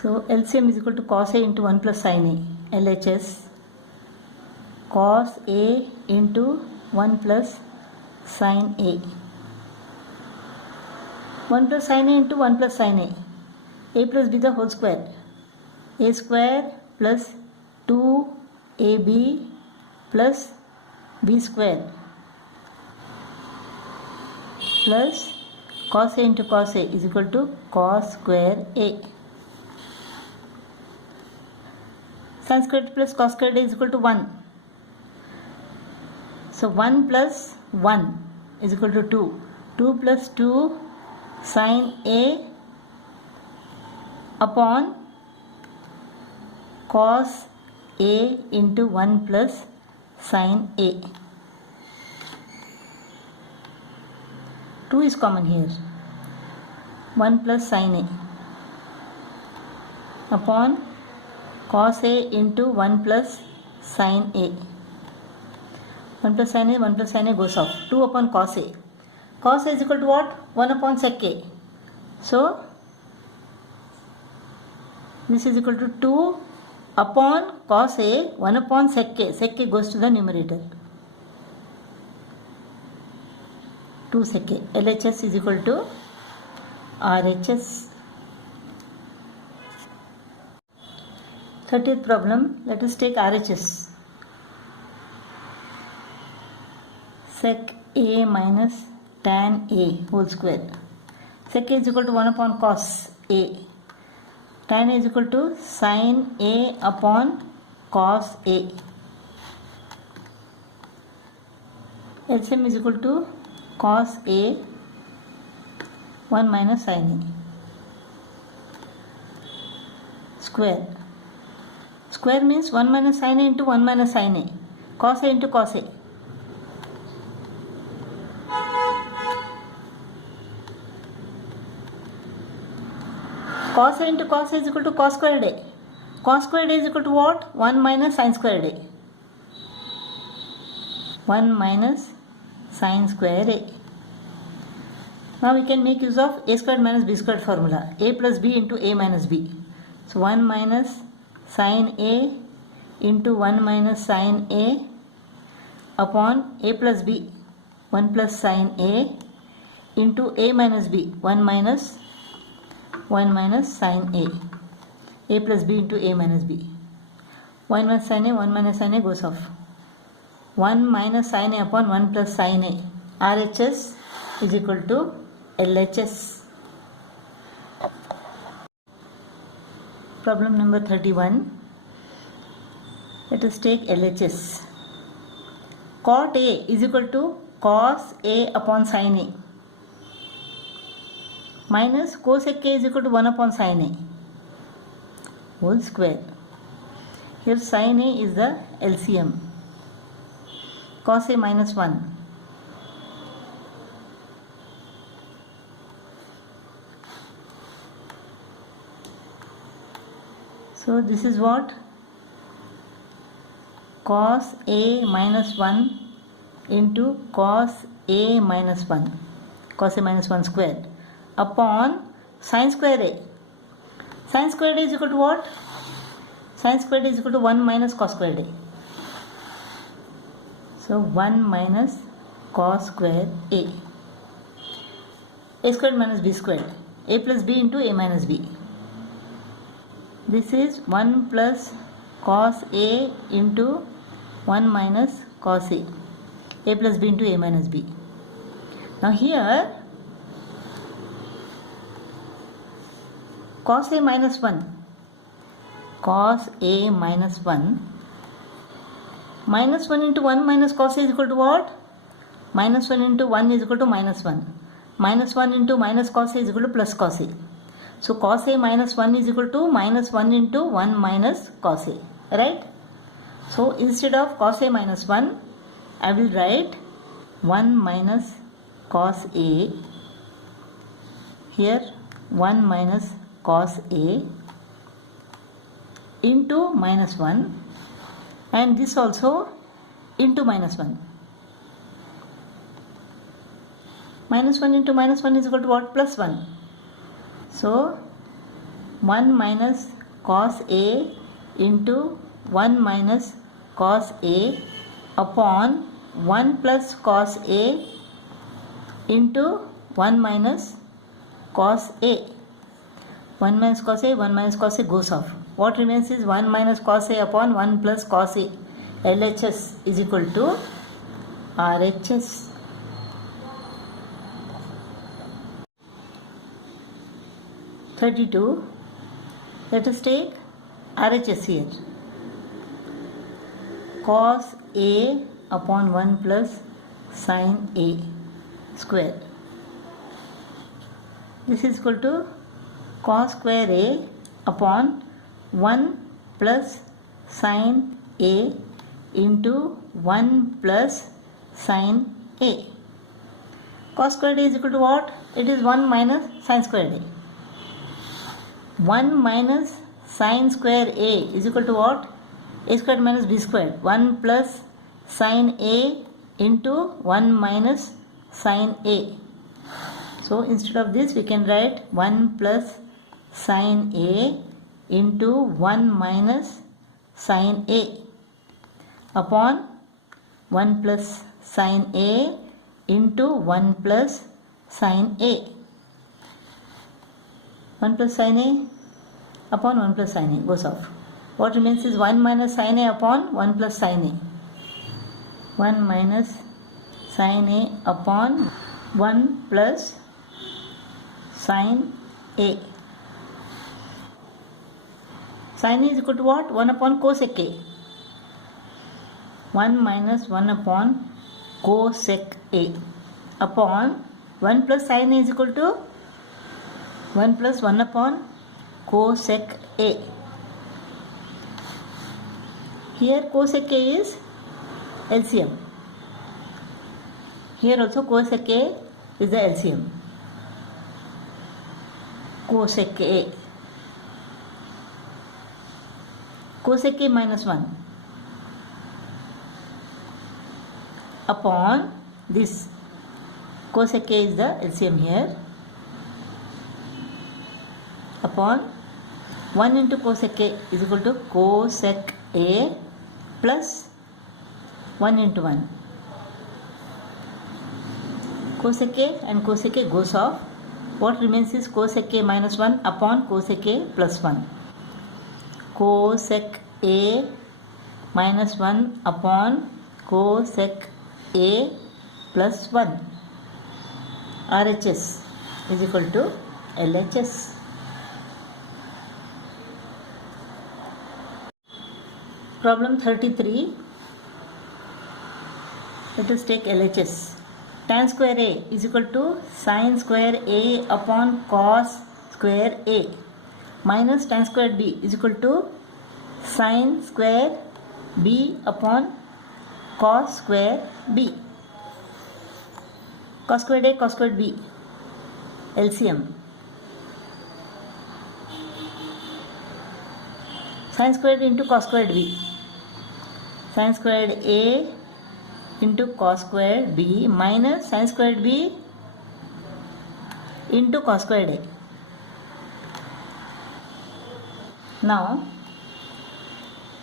So LCM is equal to cos A into 1 plus sin A. LHS cos A into 1 plus sin A. 1 plus sin A into 1 plus sin A. A plus B the whole square. A square plus 2AB plus B square plus cos A into cos A is equal to cos square A. Sin squared plus cos squared A is equal to 1. So 1 plus 1 is equal to 2. 2 plus 2 sin A upon cos A into 1 plus sin A. 2 is common here. 1 plus sin A upon cos A into 1 plus sin A. 1 plus sin A, 1 plus sin A goes off. 2 upon cos A. Cos A is equal to what? 1 upon sec A. So, this is equal to 2 upon cos A, 1 upon sec A. Sec A goes to the numerator. 2 sec A. LHS is equal to RHS. 30th problem. Let us take RHS. Sec A minus tan A whole square. Sec A is equal to 1 upon cos A. Tan A is equal to sin A upon cos A. LCM is equal to cos A 1 minus sin A. Square. Square means 1 minus sin A into 1 minus sin A. Cos A into cos A. Cos A into cos A is equal to cos squared A. Cos squared A is equal to what? 1 minus sin squared A. 1 minus sin square A. Now we can make use of A squared minus B squared formula. A plus B into A minus B. So 1 minus sin A into 1 minus sin A upon A plus B. 1 plus sin A into A minus B. 1 minus sin A. A plus B into A minus B. 1 minus sin A, 1 minus sin A goes off. 1 minus sin A upon 1 plus sin A. RHS is equal to LHS. Problem number 31. Let us take LHS. Cot A is equal to cos A upon sin A. Minus cosec A is equal to 1 upon sin A whole square. Here sin A is the LCM. Cos A minus 1. So this is what? Cos A minus 1 into cos A minus 1. Cos A minus 1 squared. Upon sin square A. Sin squared A is equal to what? Sin squared A is equal to 1 minus cos squared A. So 1 minus cos square A. A squared minus B squared. A plus B into A minus B. This is 1 plus cos A into 1 minus cos A. A plus B into A minus B. Now here cos A minus 1. Cos A minus 1. Minus 1 into 1 minus cos A is equal to what? Minus 1 into 1 is equal to minus 1. Minus 1 into minus cos A is equal to plus cos A. So cos A minus 1 is equal to minus 1 into 1 minus cos A. Right? So instead of cos A minus 1, I will write 1 minus cos A. Here 1 minus cos A into minus 1, and this also into minus 1. Minus 1 into minus 1 is equal to what? Plus 1. So 1 minus cos A into 1 minus cos A upon 1 plus cos A into 1 minus cos A. 1 minus cos A, 1 minus cos A goes off. What remains is 1 minus cos A upon 1 plus cos A. LHS is equal to RHS. (32). Let us take RHS here. Cos A upon 1 plus sin A square. This is equal to cos square A upon 1 plus sin A into 1 plus sin A. Cos square A is equal to what? It is 1 minus sin square A. 1 minus sin square A is equal to what? A squared minus B squared. 1 plus sin A into 1 minus sin A. So instead of this we can write 1 plus sin A into 1 minus sin A upon 1 plus sin A into 1 plus sin A. 1 plus sin A upon 1 plus sin A goes off. What remains is 1 minus sin A upon 1 plus sin A. 1 minus sin A upon 1 plus sin A. Sin A is equal to what? 1 upon cosec A. 1 minus 1 upon cosec A upon 1 plus sin A is equal to 1 plus 1 upon cosec A. Here cosec A is LCM. Here also cosec A is the LCM. Cosec A. Cosec A minus 1 upon this. Cosec A is the LCM here. Upon 1 into cosec A is equal to cosec A plus 1 into 1. Cosec A and cosec A goes off. What remains is cosec A minus 1 upon cosec A plus 1. Cosec A minus 1 upon cosec A plus 1. RHS is equal to LHS. Problem 33. Let us take LHS. Tan square A is equal to sin square A upon cos square A minus tan square B is equal to sin square B upon cos square B. Cos squared A, cos squared B, LCM. Sin squared into cos squared B. Sin squared A into cos squared B minus sin squared B into cos squared A. Now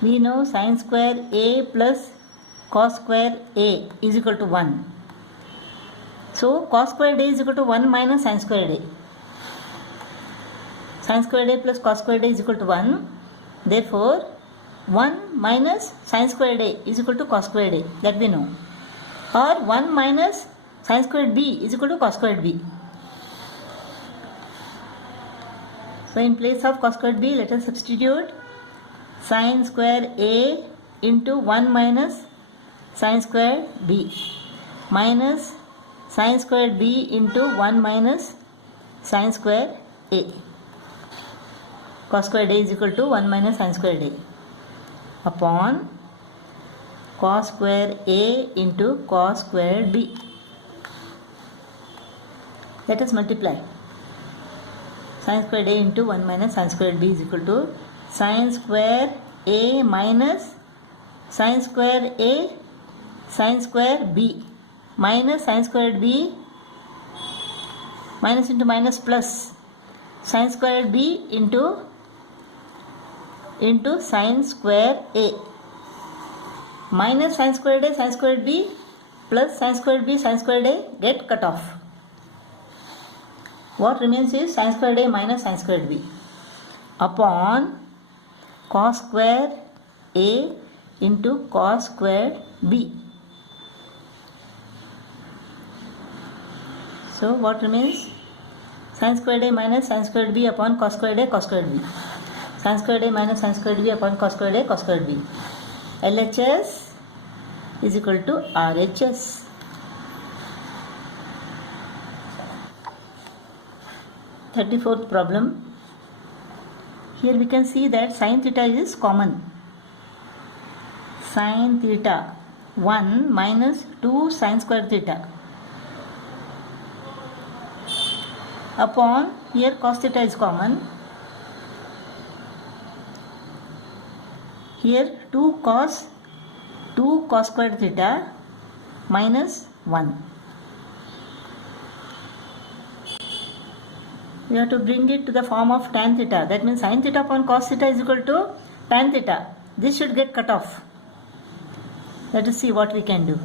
we know sin square A plus cos square A is equal to 1. So cos squared A is equal to 1 minus sin squared A. Sin squared A plus cos squared A is equal to 1. Therefore 1 minus sin squared A is equal to cos squared A, that we know. Or 1 minus sin squared B is equal to cos squared B. So in place of cos squared B, let us substitute sin square A into 1 minus sin square B minus sin square B into 1 minus sin square A. Cos squared A is equal to 1 minus sin squared A upon cos square A into cos square B. Let us multiply. Sin squared A into 1 minus sin squared B is equal to sin square A minus sin square A sin square B minus sin squared B, minus into minus plus sin square b into sin square a minus sin squared a sin squared b plus sin squared b sin squared a get cut off. What remains is sin squared a minus sin squared b upon cos square a into cos squared b. So what remains? Sin squared a minus sin squared b upon cos squared a cos squared b. Sin squared a minus sin squared b upon cos squared a cos squared b. LHS is equal to RHS. Thirty-fourth problem. Here we can see that sin theta is common. Sin theta 1 minus 2 sin square theta upon, here cos theta is common, here 2 cos square theta minus 1. We have to bring it to the form of tan theta. That means sin theta upon cos theta is equal to tan theta. This should get cut off. Let us see what we can do.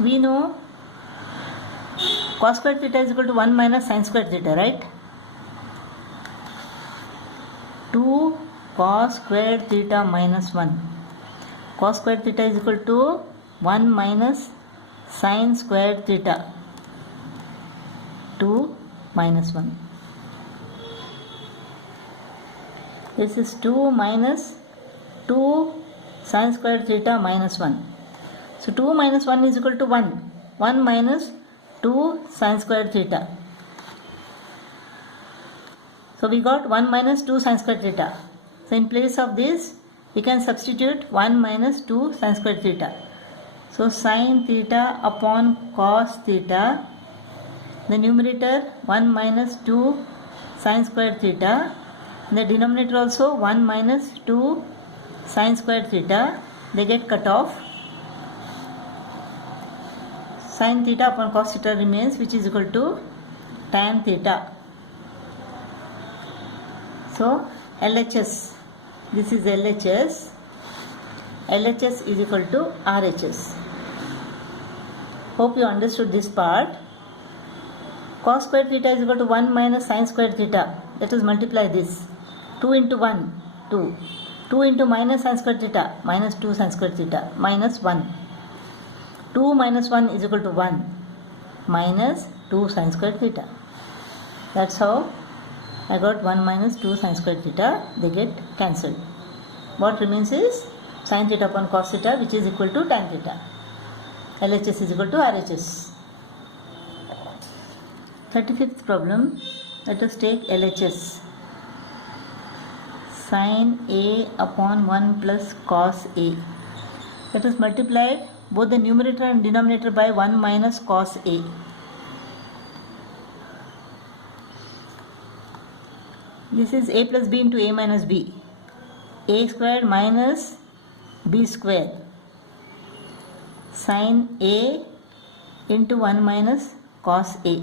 We know cos square theta is equal to 1 minus sin square theta, right? 2 cos square theta minus 1. Cos square theta is equal to 1 minus sin square theta. 2 minus 1. This is 2 minus 2 sin square theta minus 1. So 2 minus 1 is equal to 1. 1 minus 2 sin square theta. So we got 1 minus 2 sin square theta. So in place of this, we can substitute 1 minus 2 sin square theta. So sin theta upon cos theta, the numerator 1 minus 2 sin square theta, in the denominator also 1 minus 2 sin square theta, they get cut off. Sin theta upon cos theta remains, which is equal to tan theta. So LHS, this is LHS, LHS is equal to RHS. Hope you understood this part. Cos square theta is equal to 1 minus sin square theta. Let us multiply this. 2 into 1, 2. 2 into minus sin square theta, minus 2 sin square theta, minus 1. 2 minus 1 is equal to 1, minus 2 sin square theta. That's how I got 1 minus 2 sin square theta, they get cancelled. What remains is sin theta upon cos theta, which is equal to tan theta. LHS is equal to RHS. 35th problem, let us take LHS. Sin A upon 1 plus cos A. Let us multiply both the numerator and denominator by 1 minus cos A. This is A plus B into A minus B. A squared minus B squared. Sin A into 1 minus cos A.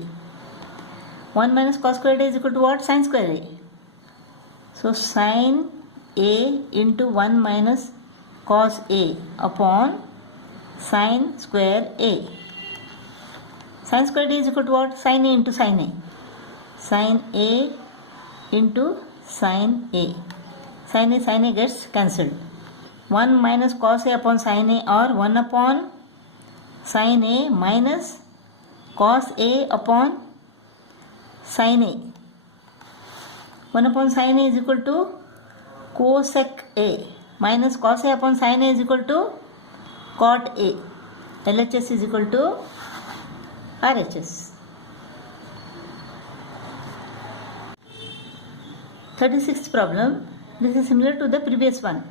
1 minus cos squared A is equal to what? Sin square A. So sin A into 1 minus cos A upon sin square A. Sin square A is equal to what? Sin A into sin A. Sin A into sin A. Sin A gets cancelled. 1 minus cos A upon sin A, or 1 upon sin A minus cos A upon sin A. 1 upon sin A is equal to cosec A, minus cos A upon sin A is equal to cot A. LHS is equal to RHS. 36th problem. This is similar to the previous one.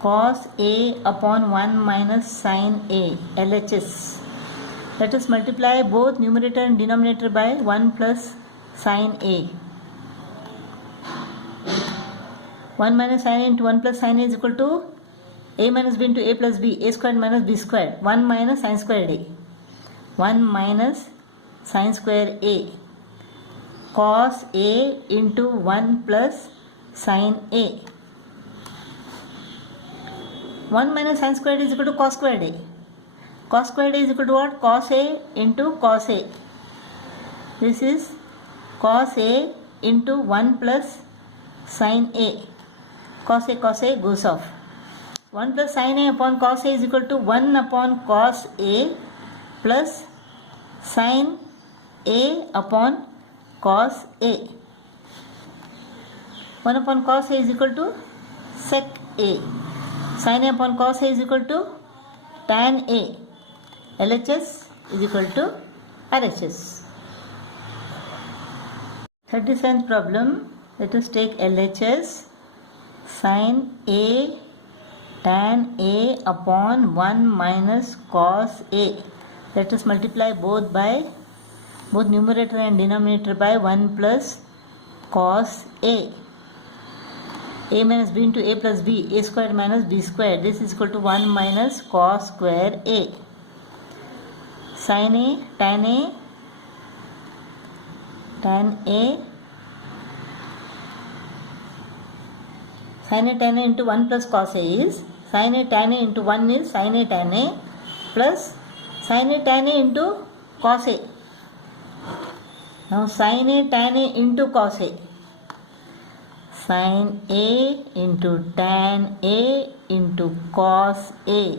Cos A upon 1 minus sin A, LHS. Let us multiply both numerator and denominator by 1 plus sin A. 1 minus sin A into 1 plus sin A is equal to A minus B into A plus B, A squared minus B squared, 1 minus sin squared A. 1 minus sin square a cos a into 1 plus sin a. 1 minus sin squared is equal to cos squared a. Cos squared a is equal to what? Cos a into cos a. This is cos a into 1 plus sin a. Cos a goes off. 1 plus sin a upon cos a is equal to 1 upon cos a plus sin a upon cos a. 1 upon cos a is equal to sec a. Sin a upon cos a is equal to tan a. LHS is equal to RHS. 37th problem. Let us take LHS. Sin a tan a upon 1 minus cos a. Let us multiply both numerator and denominator by 1 plus cos a. A minus b into a plus b, a square minus b square. This is equal to 1 minus cos square a. Sin a, tan a, sin a tan a into 1 plus cos a is sin a tan a into 1 is sin a tan a plus sin a tan a into cos a. Now sin a tan a into cos a. Sin a into tan a into cos a.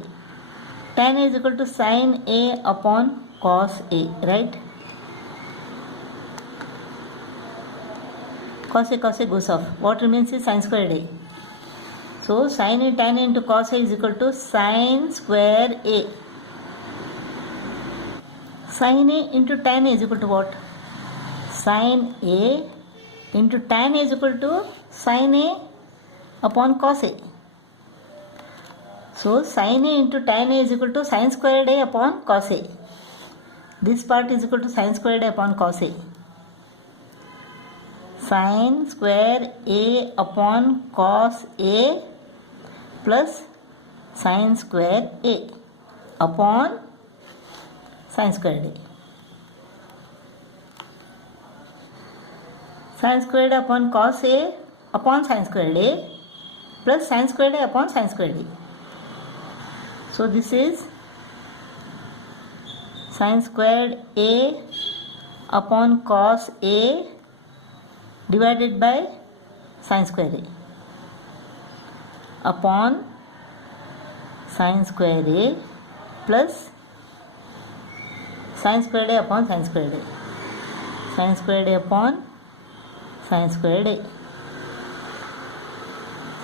Tan a is equal to sin a upon cos a, right? Cos a goes off. What remains is sin squared a. So sin a tan a into cos a is equal to sin square a. Sin a into tan a is equal to what? Sin a into tan a is equal to sin a upon cos a. So sin a into tan a is equal to sin squared a upon cos a. This part is equal to sin squared a upon cos a. Sin square a upon cos a plus sin square a upon sin squared a. Sin squared a upon cos a upon sin squared a plus sin squared a upon sin squared a. So this is sin squared a upon cos a divided by sin square a upon sin square a plus sin squared a upon sin squared a. Sin squared a upon sin squared a.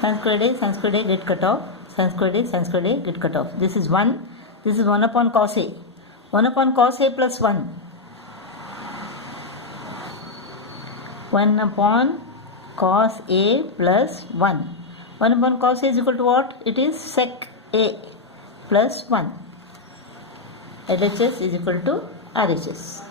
Sin squared a get cut off. Sin squared a get cut off. This is 1. This is 1 upon cos a. 1 upon cos a plus 1. 1 upon cos a plus 1. 1 upon cos a is equal to what? It is sec a plus 1. LHS is equal to RHS.